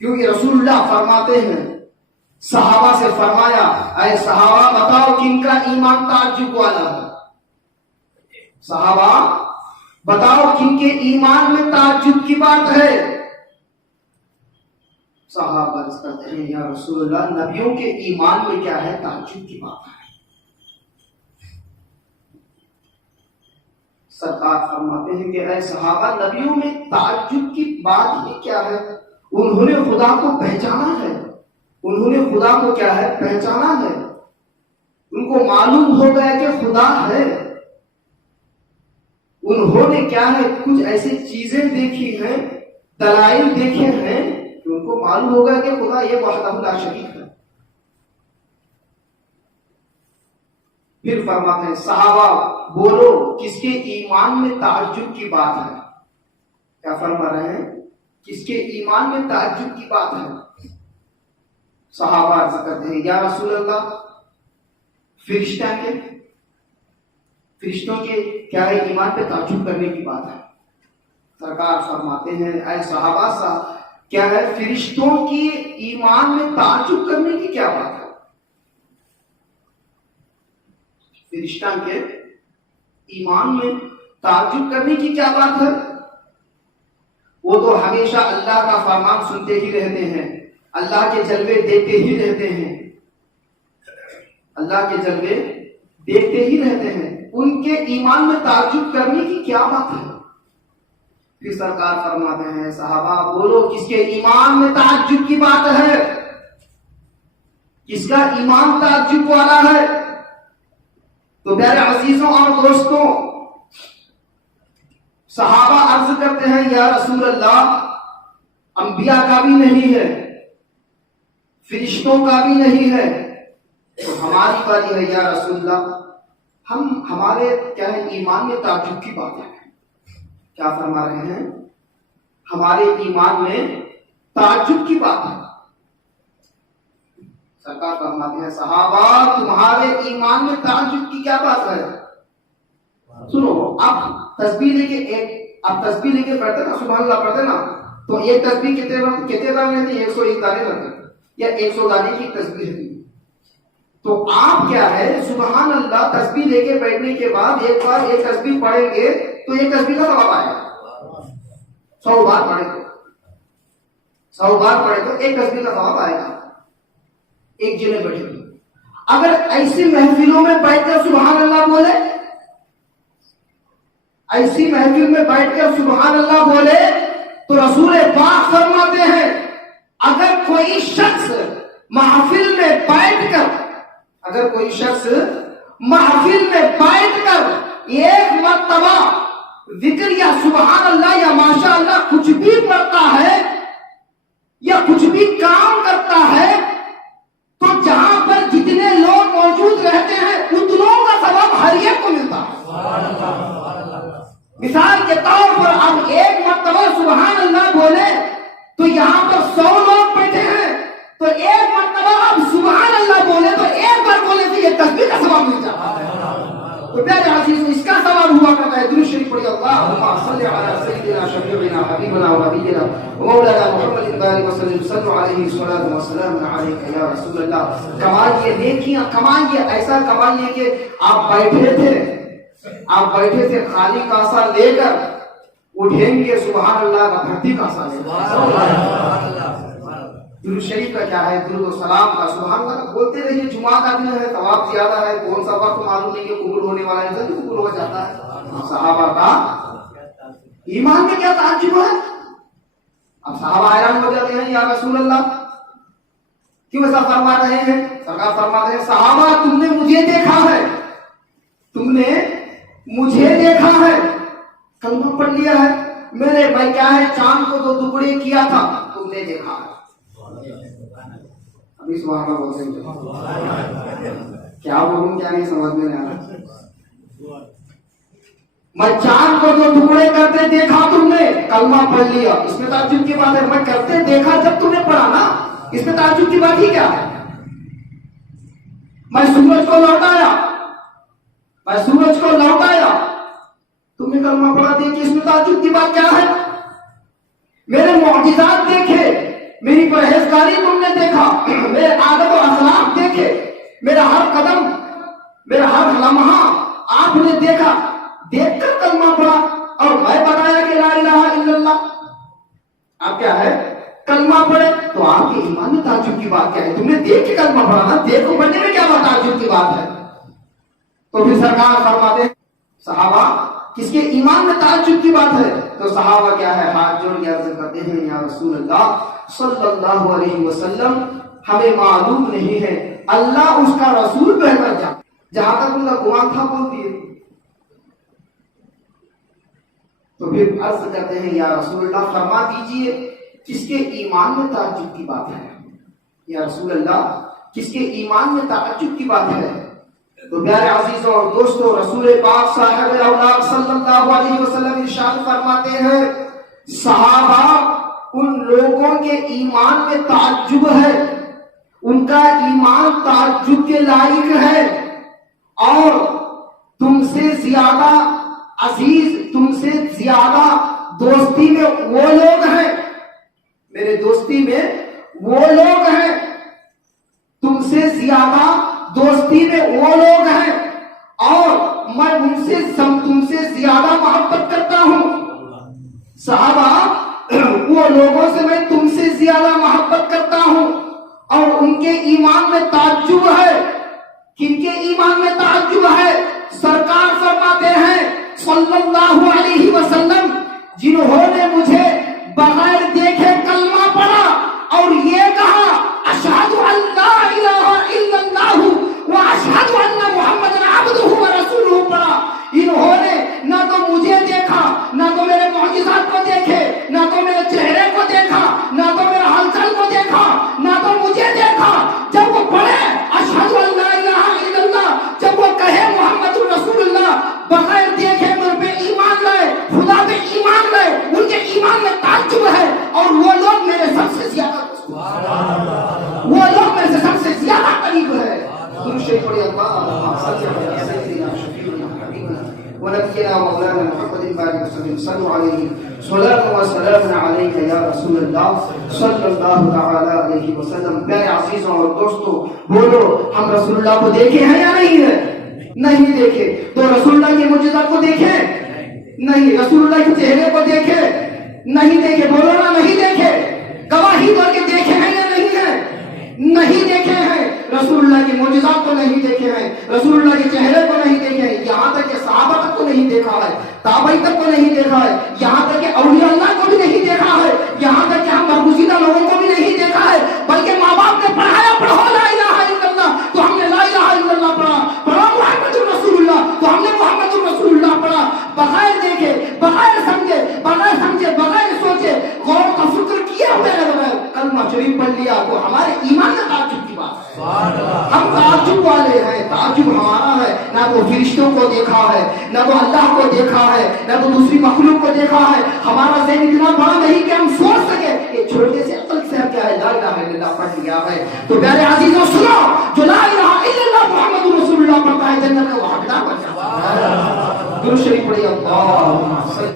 کیونکہ رسول اللہ فرماتے ہیں، صحابہ سے فرمایا اے صحابہ بتاؤ کن کا ایمان تعجب والا ہے، صحابہ بتاؤ کن کے ایمان میں تعجب کی بات ہے۔ صحابہ کہتے ہیں یا رسول اللہ نبیوں کے ایمان میں کیا ہے، تعجب کی بات ہے۔ سرکار فرماتے ہیں کہ اے صحابہ نبیوں میں تعجب کی بات ہی کیا ہے، انہوں نے خدا کو پہچانا ہے، انہوں نے خدا کو کیا ہے، پہچانا ہے، ان کو معلوم ہو گیا کہ خدا ہے، انہوں نے کیا ہے کچھ ایسی چیزیں دیکھی ہیں، دلائل دیکھے ہیں کہ ان کو معلوم ہو گیا کہ خدا یہ وحدہ لا شریک ہے۔ پھر فرماتے ہیں صحابہ بولو کس کے ایمان میں تعجب کی بات ہے، کیا فرما رہے ہیں، کس کے ایمان میں تعجب کی بات ہے۔ صحابہ عرض کرتے ہیں یا رسول اللہ فرشتوں کے کیا ہے ایمان پہ تعجب کرنے کی بات ہے۔ سرکار فرماتے ہیں اے صحابہ کیا ہے فرشتوں کی ایمان میں تعجب کرنے کی کیا بات ہے، فرشتہ کے ایمان میں تعجب کرنے کی کیا بات ہے؟ وہ تو ہمیشہ اللہ کا فرمان سنتے ہی رہتے ہیں، اللہ کے جلوے دیکھتے ہی رہتے ہیں، اللہ کے جلوے دیکھتے ہی رہتے ہیں، ان کے ایمان میں تعجب کرنے کی کیا بات ہے؟ پھر سرکار فرماتے ہیں صحابہ بولو کس کے ایمان میں تعجب کی بات ہے، کس کا ایمان تعجب والا ہے؟ تو پیارے عزیزوں اور دوستوں صحابہ عرض کرتے ہیں یا رسول اللہ انبیاء کا بھی نہیں ہے، فرشتوں کا بھی نہیں ہے، تو ہماری باری ہے یا رسول اللہ، ہمارے کیا ہے ایمان میں تعجب کی بات ہے۔ کیا فرما رہے ہیں، ہمارے ایمان میں تعجب کی بات ہے۔ سرکار فرماتے ہیں صحابہ تمہارے ایمان میں تعجب کی کیا بات ہے؟ سنو اب تسبیح لے کے پڑھتے نا، سبحان اللہ پڑھتے نا، تو ایک تسبیح کتنے دانے رہتی ہے؟ 101 دانے رہتے ہیں یا 100 دانے کی تسبیح رہتی ہے۔ تو آپ کیا ہے سبحان اللہ تسبیح لے کے بیٹھنے کے بعد ایک بار ایک تسبیح پڑھیں گے تو ایک تسبیح کا ثواب آئے گا، 100 بار پڑھیں گے، 100 بار پڑھے تو ایک تسبیح کا ثواب آئے گا ایک جنے بیٹھے گی۔ اگر ایسی محفلوں میں بیٹھ کر سبحان اللہ بولے، ایسی محفل میں بیٹھ کر سبحان اللہ بولے تو رسول پاک فرماتے ہیں اگر کوئی شخص محفل میں بیٹھ کر ایک مرتبہ ذکر یا سبحان اللہ یا ماشاء اللہ کچھ بھی پڑھتا ہے یا کچھ بھی کام کرتا ہے تو جہاں پر جتنے لوگ موجود رہتے ہیں اتنوں کا ثواب ہر ایک کو ملتا ہے۔ مثال کے طور پر اب ایک مرتبہ سبحان اللہ بولے تو یہاں پر 100 لوگ بیٹھے ہیں تو ایک مرتبہ اب سبحان اللہ بولے تو ایک بار بولے سے یہ تسبیح کا ثواب مل جاتا ہے۔ تو پیارے عزیز اس کا ثواب ہوا کرتا ہے، درود شریف پڑھیے اللہم صلی علی سیدنا شفیعنا حبیبنا و نبینا مولانا محمد بارک وسلم صلی علیہ الصلوۃ والسلام علیک یا رسول اللہ۔ کمائیے نیکیاں کمائیے، ایسا کمائیے کہ آپ بیٹھے تھے خالی کاسا لے کر اٹھیں گے سبحان اللہ کا بھرتی کاسا لے کر۔ درود شریف کا کیا ہے، درود و سلام کا سبحان اللہ بولتے رہیے، جمعہ کا دن ہے ثواب زیادہ ہے، کون سا وقت معلوم نہیں کہ قبول ہونے والا ہے، جلدی قبول ہو جاتا ہے۔ صحابہ کا ایمان میں کیا تعجب ہے، اب صحابہ حیران ہو جاتے ہیں یا رسول اللہ کیوں ایسا فرما رہے ہیں؟ سرکار فرماتے ہیں صحابہ تم نے مجھے دیکھا ہے، کلمہ پڑھ لیا ہے، میرے بھائی کیا ہے چاند کو 2 ٹکڑے کیا تھا تم نے دیکھا ہے۔ ابھی سبحان اللہ بولتے ہیں کیا بولوں کیا نہیں سمجھ میں نہیں آ رہا۔ میں چاند کو 2 ٹکڑے کرتے دیکھا تم نے، کلمہ پڑھ لیا، اس میں تعجب کی بات ہے؟ میں کرتے دیکھا جب تم نے پڑھا نا، اس میں تعجب کی بات ہی کیا ہے؟ میں سورج کو لوٹایا تم نے کلمہ پڑھا دیکھی، اس میں تعجب کی بات کیا ہے؟ میرے معجزات دیکھے میری پرہیزگاری تم نے دیکھا، میرے عادت و اخلاق دیکھے، میرا ہر قدم، میرا ہر لمحہ آپ نے دیکھا، دیکھ کر کلمہ پڑھا اور میں بتایا کہ لا الہ الا اللہ. آپ کیا ہے کلمہ پڑھے تو آپ کے ایمان میں تعجب کی بات کیا ہے؟ تم نے دیکھ کے کلمہ پڑھا نا، دیکھ کو پڑھنے میں کیا بات تعجب کی بات ہے؟ تو پھر سرکار فرماتے ہیں صحابہ کس کے ایمان میں تعجب کی بات ہے؟ تو صحابہ کیا ہے ہاتھ جوڑ کے عرض کرتے ہیں یا رسول اللہ صلی اللہ علیہ وسلم ہمیں معلوم نہیں ہے، اللہ اس کا رسول بہتر جانتا. جہاں تک ان کا گمان تھا بول دیے. تو پھر عرض کرتے ہیں یا رسول اللہ فرما دیجئے کس کے ایمان میں تعجب کی بات ہے؟ یا رسول اللہ کس کے ایمان میں تعجب کی بات ہے؟ تو پیارے عزیزوں اور دوستوں، رسول پاک صاحب الاولیاء صلی اللہ علیہ وسلم ارشاد فرماتے ہیں صحابہ ان لوگوں کے ایمان میں تعجب ہے، ان کا ایمان تعجب کے لائق ہے، اور تم سے زیادہ عزیز، تم سے زیادہ دوستی میں وہ لوگ ہیں، میرے دوستی میں وہ لوگ ہیں، تم سے زیادہ دوستی میں وہ لوگ ہیں، اور میں تم سے زیادہ محبت کرتا ہوں. صحابہ وہ لوگوں سے میں تم سے زیادہ محبت کرتا ہوں، اور ان کے ایمان میں تعجب ہے. کن کے ایمان میں تعجب ہے؟ سرکار فرماتے ہیں صلی اللہ علیہ وسلم جنہوں نے مجھے بغیر دیکھے کلمہ پڑھا اور یہ کہا اشہد ان لا الہ الا اللہ واشہد ان محمد عبدہ ورسولہ پڑھا. انہوں نے نہ تو مجھے دیکھا، نہ تو میرے معجزات کو دیکھے، نہ تو میرے چہرے کو دیکھا، نہ تو میرے ہلچل کو دیکھا، نہ تو مجھے دیکھا. جب وہ پڑھے اشہد ان لا الہ الا اللہ، جب وہ کہے محمد رسول اللہ، بغیر دیکھے مجھ پہ ایمان لائے، خدا پہ ایمان لائے، ان کے ایمان میں تعجب ہے. اور وہ لوگ میرے سب سے زیادہ وہ لوگ میرے سے سب سے زیادہ قریب ہے. ونبينا مولانا محمد بارك وسلم صلوا عليه صلاة وسلام عليك يا رسول الله صلی اللہ تعالی علیہ وسلم. پیارے عزیزوں اور دوستوں، بولو ہم رسول اللہ کو دیکھے ہیں یا نہیں ہے؟ نہیں دیکھے. تو رسول اللہ کے معجزات کو دیکھے نہیں، رسول اللہ کے چہرے کو دیکھے نہیں دیکھے. بولو نا نہیں دیکھے. گواہی کر کے دیکھے ہیں یا نہیں ہے؟ نہیں دیکھے ہیں. رسول اللہ کے معجزات کو نہیں دیکھے ہیں، رسول اللہ کے چہرے کو نہیں دیکھے ہیں. یہاں تک کہ صحابہ تک کو نہیں دیکھا ہے، تابعین تک کو نہیں دیکھا ہے، یہاں تک کہ اولیاء اللہ کو بھی نہیں دیکھا ہے، یہاں تک کہ ہم برگزیدہ لوگوں کو بھی نہیں دیکھا ہے. بلکہ ماں باپ نے پڑھایا پڑھو لا الہ الا اللہ، تو ہم نے لا الہ الا اللہ پڑھا. پڑھا محمد رسول اللہ، تو ہم نے محمد رسول اللہ پڑھا. بغیر دیکھے، بغیر سمجھے، بغیر سوچے، غور و فکر کیے ہوئے کلمہ شریف پڑھ لیا تو ہمارے ایمان میں تعجب کی بات ہے. ہم تعجب والے ہیں. تعجب ہمارا ہے، نہ تو فرشتوں کو دیکھا ہے، نہ تو اللہ کو دیکھا ہے، نہ تو دوسری مخلوق کو دیکھا ہے. ہمارا ذہن اتنا بڑا نہیں کہ ہم سوچ سکے کہ چھوٹے سے عقل سے کیا ہے لا الہ الا اللہ پڑھ لیا ہے. تو پیارے عزیزوں سنو، جو لا الہ الا اللہ محمد رسول اللہ پڑھتا ہے جنت کا وہ حقدار بن جاتا ہے. درود شریف پڑھیے. اللہ